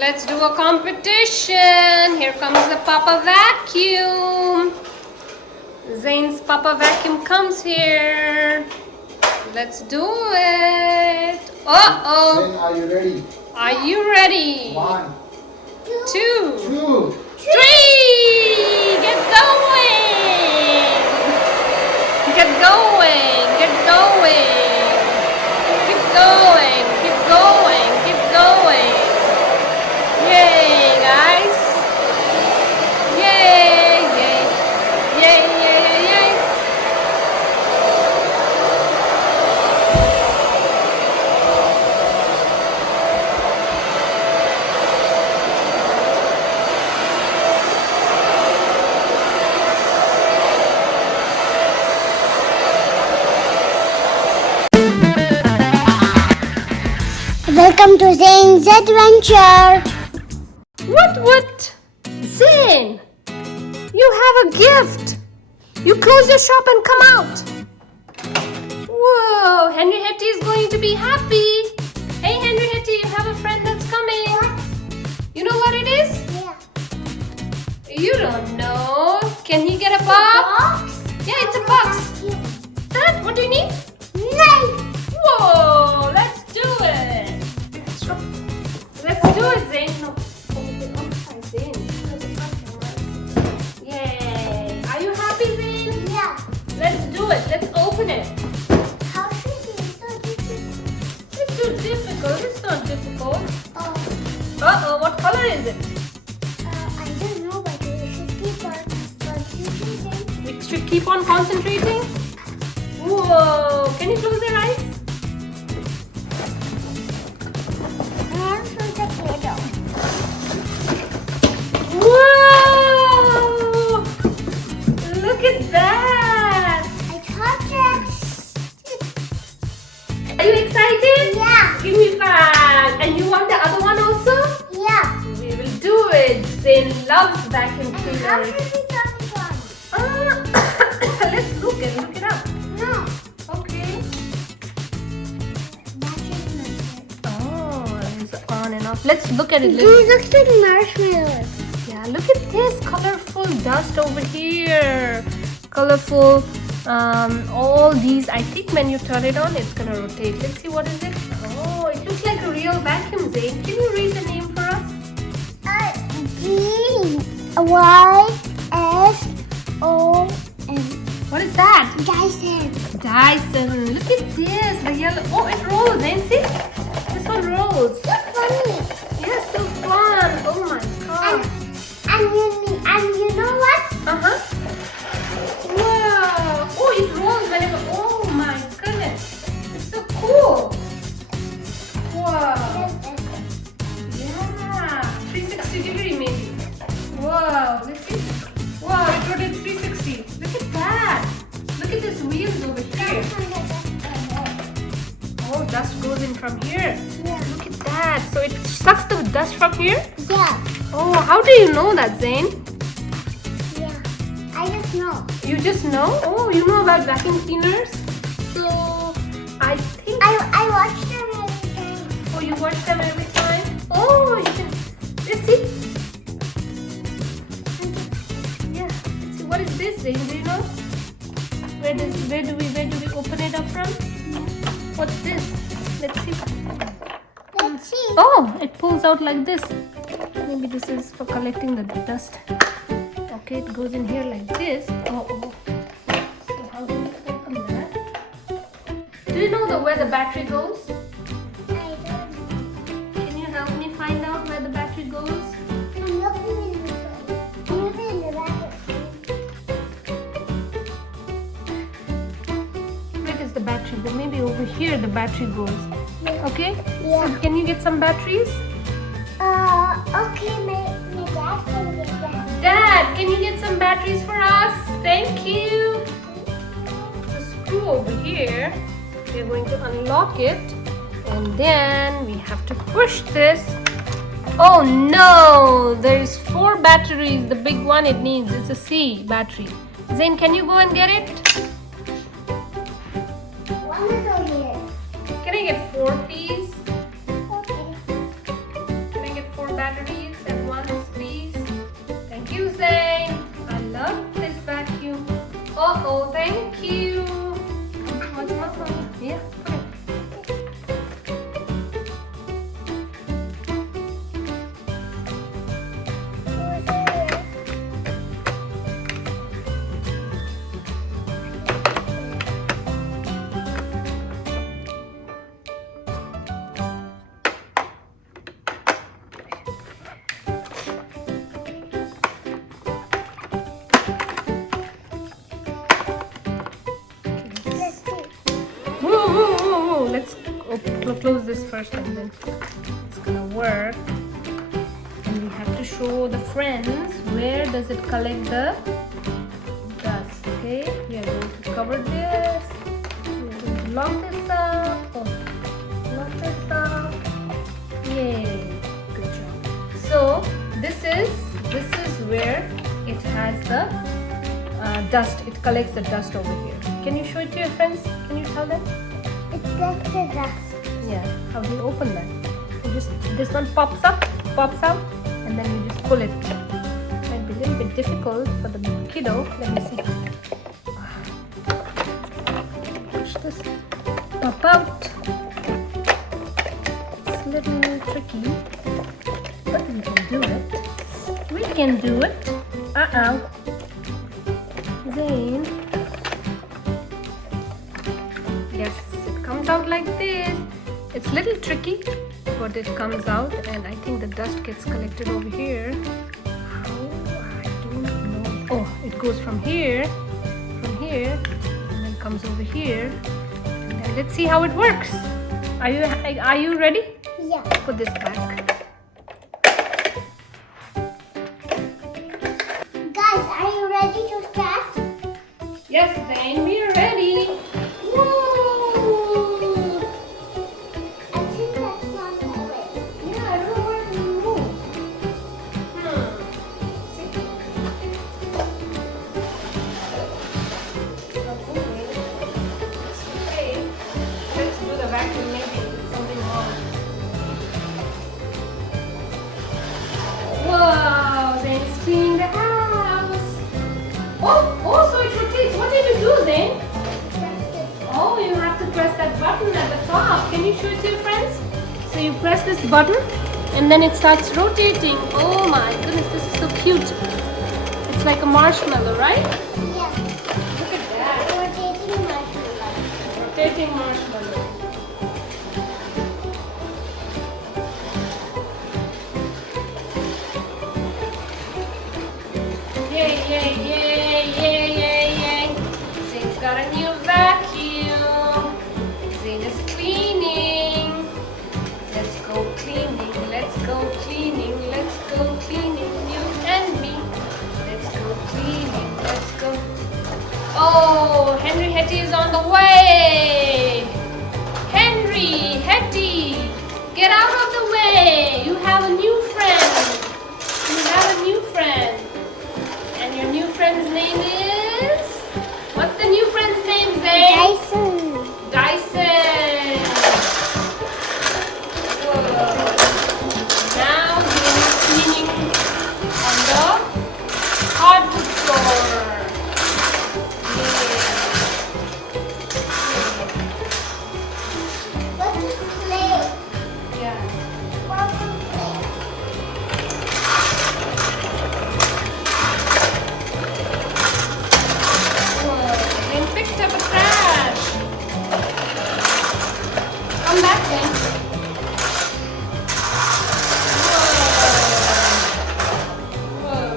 Let's do a competition. Here comes the Papa Vacuum. Zaynn's Papa Vacuum comes here. Let's do it. Uh-oh. Zaynn, are you ready? Are you ready? 1, 2, 2, 3. Get going. Get going. Get going. Keep going. Keep going. Keep going. Yay, guys. Yay, yay. Yay, yay, yay, yay. Welcome to Zaynn's Adventure. What? Zaynn, you have a gift. You close your shop and come out. Whoa, Henriette is going to be happy. Hey, Henriette, you have a friend that's coming. You know what it is? Yeah. You don't know. Can he get a box? Yeah, it's a box. Dad, what do you need? Knife. Whoa, let's do it. Let's do it, Zaynn. No. Zaynn. Yay. Are you happy, Zaynn? Yeah. Let's do it. Let's open it. How should it be so difficult? It's too difficult. It's not difficult. Oh, Uh-oh, what color is it? I don't know, but we should keep on concentrating. We should keep on concentrating. Whoa. Can you close your eyes? And through the cradle. Whoa! Look at that! I touch it. Are you excited? Yeah. Give me 5. And you want the other one also? Yeah. We will do it. Zaynn loves vacuum And how cleaners. should we turn it on? Let's look it up. No. Okay. Battery's not Oh, it's on and off. Let's look at it. good. These look like marshmallows. Yeah, look at this colorful dust over here. Colorful. All these. I think when you turn it on, it's gonna rotate. Let's see what is it. Oh, it looks like a real vacuum, Zaynn. Can you read the name for us? Dyson. What is that? Dyson. Dyson. Look at this. The yellow. Oh, it rolls. Zaynn, see? This one rolls. What's funny? Yes, so fun. Oh my god. And you know what? Uh-huh. Wow. Oh, it rolls whenever. Oh my goodness. It's so cool. Wow. Yeah. 360 degree maybe. Wow. Let's see. Wow, it rotates 360. Look at that. Look at these wheels over here. Oh, dust goes in from here. Yeah. Look at that. So it sucks the dust from here? Yeah. Oh, how do you know that, Zaynn? Yeah. I just know. You just know? Oh, you know about vacuum cleaners? So, I think... I watch them every time. Oh, you watch them every time? Oh, you can... Let's see. Yeah, let's see. What is this, Zaynn? Do you know? Where do we open it up from? What's this? Let's see. Let's see. Oh, it pulls out like this. Maybe this is for collecting the dust. Okay, it goes in here like this. Oh. So how do we open that? Do you know where the battery goes? I don't know. Can you help me find out where the battery goes? I'm looking in the back. Where is the battery? But maybe over here the battery goes. Yeah. Okay? Yeah. So can you get some batteries? Okay, my dad can get that. Dad, can you get some batteries for us? Thank you. The screw over here. We're going to unlock it. And then we have to push this. Oh no! There's 4 batteries. The big one it needs. It's a C battery. Zaynn, can you go and get it? One is over here. Can I get 4, please? Okay. Can I get 4 batteries? close this first and then it's gonna work. And we have to show the friends where does it collect the dust. Okay, we are going to cover this. We are going to lock this up. Oh, lock this up. Yay, good job. So this is where it has the dust. It collects the dust over here. Can you show it to your friends? Can you tell them? It gets the dust. Yeah. How do you open that? You just this one pops out, and then you just pull it. Might be a little bit difficult for the kiddo. Let me see. Push this pop out. It's a little tricky, but we can do it. We can do it. Zayn. Yes, it comes out like this. It's a little tricky, but it comes out, and I think the dust gets collected over here. How? I don't know. Oh, it goes from here, and then comes over here. And then let's see how it works. Are you ready? Yeah. Put this back. Guys, are you ready to start? Yes, Zayn, we are ready. Woo! I think that's not the way. Yeah, I don't know where to move. It's not moving. It's okay. Let's do the vacuum, maybe something wrong. Wow, Zayn is cleaning the house. Oh, so it rotates. What did you do, Zayn? Oh, you have to press that button at the top. Can you show it to your friends? So you press this button and then it starts rotating. Oh my goodness, this is so cute. It's like a marshmallow, right? Yeah. Look at that. Rotating marshmallow. Rotating marshmallow. Yay, yay, yay, yay, yay, yay. Zayn's got a new vacuum. Zayn is cleaning. Let's go cleaning, let's go cleaning, let's go cleaning, you and me. Let's go cleaning, let's go. Oh, Henry Hetty is on the way. Henry Hetty, get out of the way. You have a new friend. You have a new friend. And your new friend's name is? What's the new friend's name, Zayn? Dyson. Dyson. Whoa. Now Zayn is cleaning on the hardwood floor. What's this play? Yeah. What's this play? Whoa. Zayn picked up a trash. Come back, Zayn. Whoa.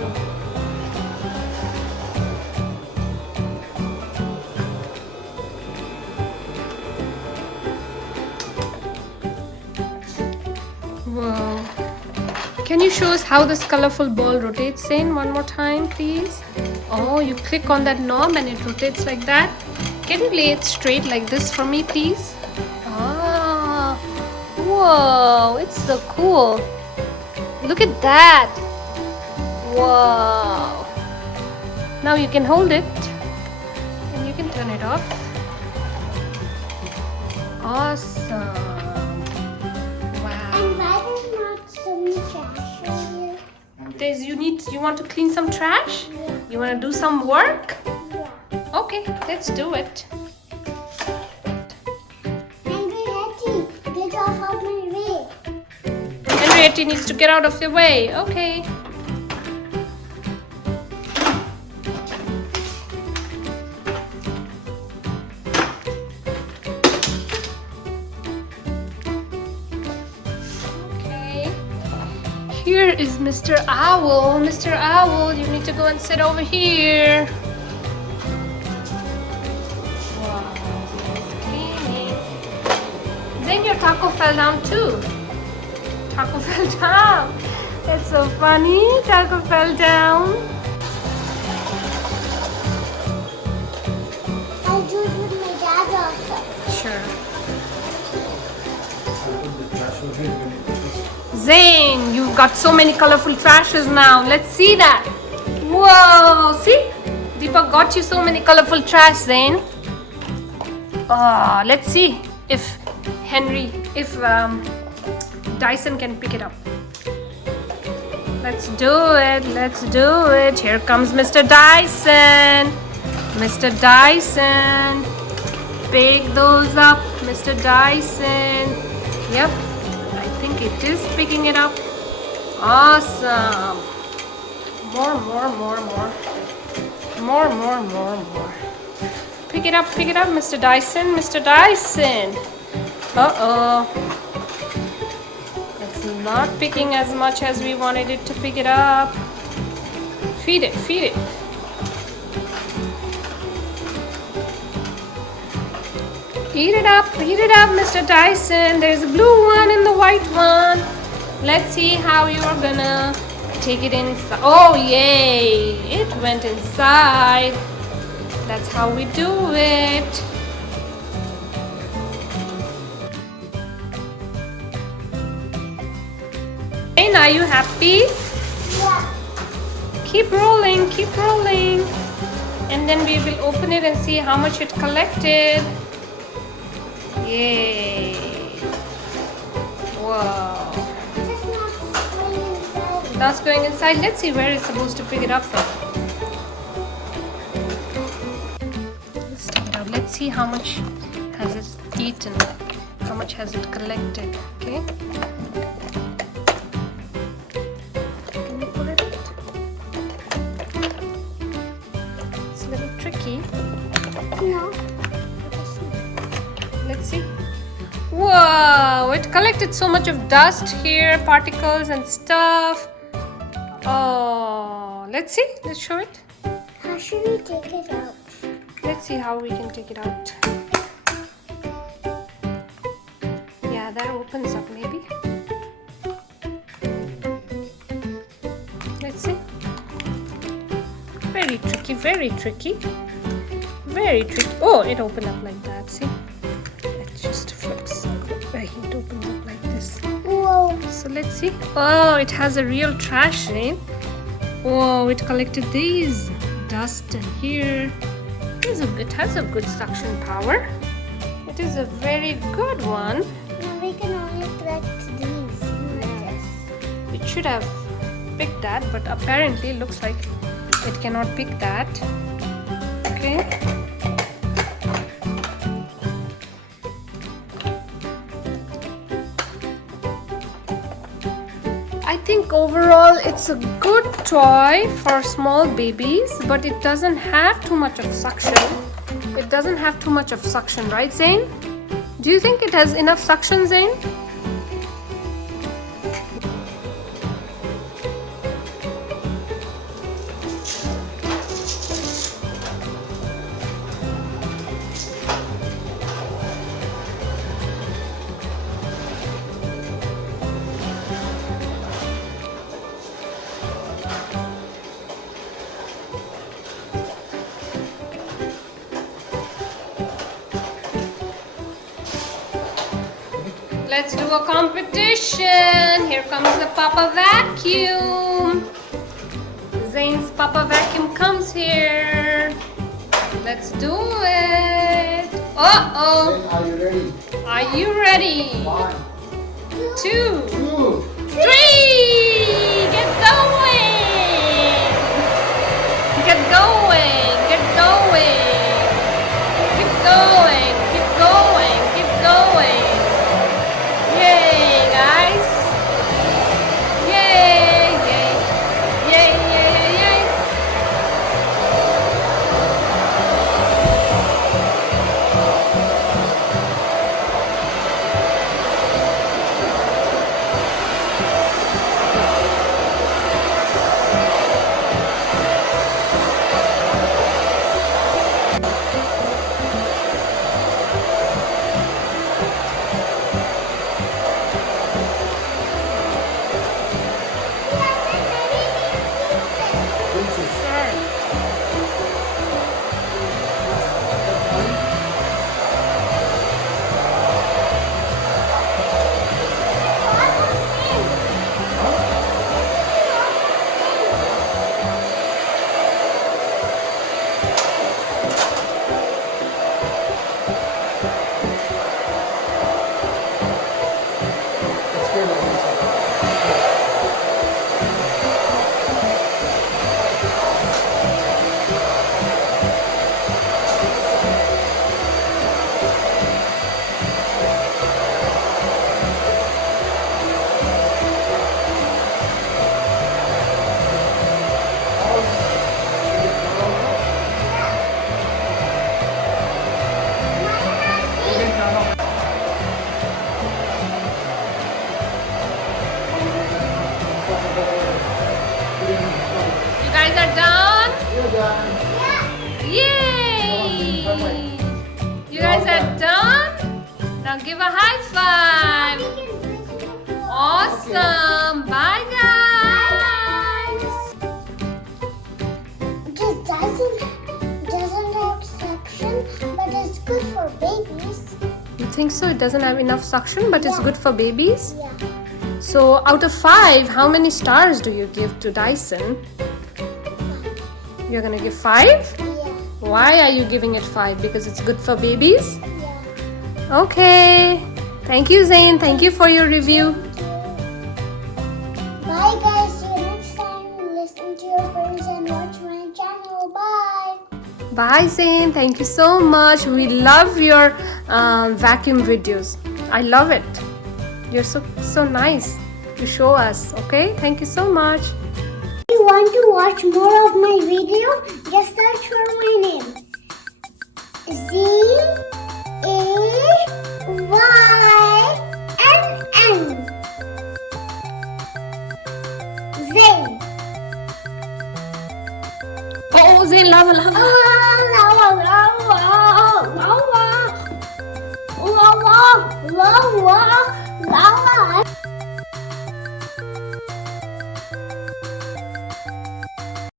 Whoa. Can you show us how this colorful ball rotates, Zayn, one more time, please? Oh, you click on that knob and it rotates like that. Can you lay it straight like this for me, please? Ah, whoa, it's so cool. Look at that. Wow. Now you can hold it and you can turn it off. Awesome. Wow. And why there's not so many trash here? You want to clean some trash? Yeah. You want to do some work? Yeah. Okay, let's do it. Henry, get off of my way. Henriette needs to get out of the way. Okay. Okay. Here is Mr. Owl. Mr. Owl, you need to go and sit over here. Wow, it's cleaning. Then Taco fell down too. Taco fell down. That's so funny. Taco fell down. I do it with my dad also. Sure. Zayn, you've got so many colorful trashes now. Let's see that. Whoa, see? Deepak got you so many colorful trash, Zayn. Let's see if Dyson can pick it up. Let's do it. Let's do it. Here comes Mr. Dyson. Mr. Dyson. Pick those up, Mr. Dyson. Yep, I think it is picking it up. Awesome. More. Pick it up, Mr. Dyson. Mr. Dyson. Uh-oh. It's not picking as much as we wanted it to pick it up. Feed it. Eat it up, Mr. Dyson. There's a blue one and the white one. Let's see how you're gonna take it inside. Oh, yay! It went inside. That's how we do it. Zayn, are you happy? Yeah. Keep rolling. And then we will open it and see how much it collected. Yay! Wow! That's going inside. Let's see where it's supposed to pick it up from. Let's take it out. Let's see how much has it eaten. How much has it collected? Okay. Can you pull it out? It's a little tricky. No. Let's see. Whoa! It collected so much of dust here, particles and stuff. Oh, let's see. Let's show it. How should we take it out? Let's see how we can take it out. Yeah, that opens up maybe. Let's see. Very tricky. Oh, it opened up like that. See? Just flips. Right, it opens up like this. Whoa. So let's see. Oh, it has a real trash in. Oh, it collected these dust in here. It has a good suction power. It is a very good one. Now we can only collect these. Not this. It should have picked that, but apparently it looks like it cannot pick that. Okay. I think overall it's a good toy for small babies, but it doesn't have too much of suction. Right, Zayn? Do you think it has enough suction, Zayn? Let's do a competition. Here comes the Papa Vacuum. Zayn's Papa Vacuum comes here. Let's do it. Uh-oh. Zayn, are you ready? Are you ready? 1, 2, 2. 3. Get going. Get going. Get going. Keep going. Keep going. Keep going. Yay, guys. Yay, yay. Yay, yay, yay, yay. Now give a high five. Awesome. Bye, guys. This doesn't have suction, but it's good for babies. You think so? It doesn't have enough suction, but it's Yeah. good for babies? Yeah. So, out of 5, how many stars do you give to Dyson? You're gonna give 5? Yeah. Why are you giving it 5? Because it's good for babies? Yeah. Okay. Thank you, Zayn. Thank you for your review. Bye guys, see you next time. Listen to your friends and watch my channel. Bye. Bye, Zayn. Thank you so much. We love your vacuum videos. I love it. You're so nice. You show us. Okay. Thank you so much. If you want to watch more of my video, just search for my name. Zaynn. Zaynn. Oh, Zayn, lava. Ah!